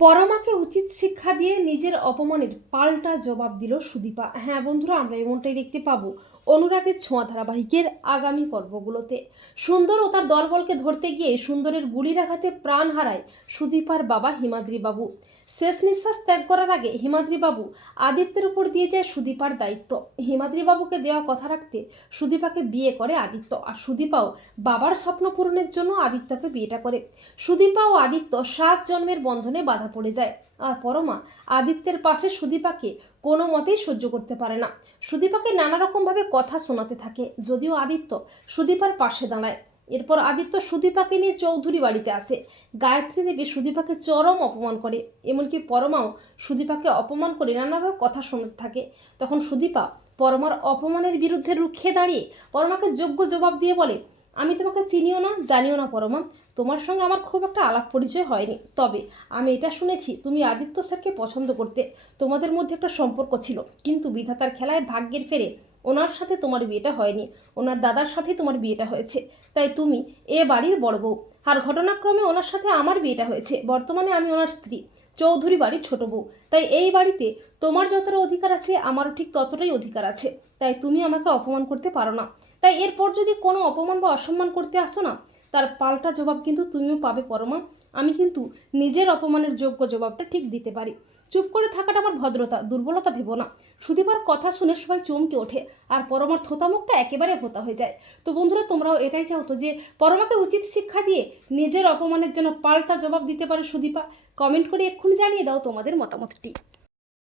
পরমাকে উচিত শিক্ষা দিয়ে নিজের অপমানের পাল্টা জবাব দিল সুদীপা। হ্যাঁ বন্ধুরা, আমরা এমনটাই দেখতে পাবো। অনুরাগের ছোঁয়া ধারাবাহিকের আগামী পর্বগুলোতে। সুন্দর ও তার দলবলকে ধরতে গিয়ে সুন্দরের গুলির আঘাতে প্রাণ হারায় সুদীপার বাবা হিমাদ্রি বাবু শেষ নিঃশ্বাস ত্যাগ করার আগে হিমাদ্রি বাবু আদিত্যের উপর দিয়ে যায় সুদীপার দায়িত্ব। হিমাদ্রি বাবুকে দেওয়া কথা রাখতে সুদীপাকে বিয়ে করে আদিত্য, আর সুদীপাও বাবার স্বপ্ন পূরণের জন্য আদিত্যকে বিয়েটা করে। সুদীপা ও আদিত্য সাত জন্মের বন্ধনে বাধা পড়ে যায়, আর পরমা আদিত্যের পাশে সুদীপাকে কোনো মতেই সহ্য করতে পারে না। সুদীপাকে নানা রকমভাবে কথা শোনাতে থাকে, যদিও আদিত্য সুদীপার পাশে দাঁড়ায়। এরপর আদিত্য সুদীপাকে নিয়ে চৌধুরী বাড়িতে আসে। গায়ত্রী দেবী সুদীপাকে চরম অপমান করে, এমনকি পরমাও সুদীপাকে অপমান করে নানাভাবে কথা শোনাতে থাকে। তখন সুদীপা পরমার অপমানের বিরুদ্ধে রুখে দাঁড়িয়ে পরমাকে যোগ্য জবাব দিয়ে বলে, আমি তোমাকে চিনিও না, জানিও না পরমা। তোমার সঙ্গে আমার খুব একটা আলাপ পরিচয় হয়নি। তবে আমি এটা শুনেছি, তুমি আদিত্য স্যারকে পছন্দ করতে। তোমাদের মধ্যে একটা সম্পর্ক ছিল, কিন্তু বিধাতার খেলায় ভাগ্যের ফেরে ওনার সাথে তোমার বিয়েটা হয়নি। ওনার দাদার সাথেই তোমার বিয়েটা হয়েছে। তাই তুমি এ বাড়ির বড় বউ। আর ঘটনাক্রমে ওনার সাথে আমার বিয়েটা হয়েছে। বর্তমানে আমি ওনার স্ত্রী, চৌধুরী বাড়ির ছোট বউ। তাই এই বাড়িতে তোমার যতটা অধিকার আছে, আমারও ঠিক ততটাই অধিকার আছে। তাই তুমি আমাকে অপমান করতে পারো না। তাই এরপর যদি কোনো অপমান বা অসম্মান করতে আসো না তার পাল্টা জবাব কিন্তু তুমিও পাবে, পরমা। আমি কিন্তু নিজের অপমানের যোগ্য জবাবটা ঠিক দিতে পারি। চুপ করে থাকাটা আমার ভদ্রতা, দুর্বলতা ভেবো না। সুদীপার কথা শুনে সবাই চমকে ওঠে, আর পরমার থোতামুখটা একেবারে ভোতা হয়ে যায়। তো বন্ধুরা, তোমরাও এটাই চাও তো যে, পরমাকে উচিত শিক্ষা দিয়ে নিজের অপমানের জন্য পাল্টা জবাব দিতে পারে সুদীপা। কমেন্ট করে এক্ষুনি জানিয়ে দাও তোমাদের মতামতটি।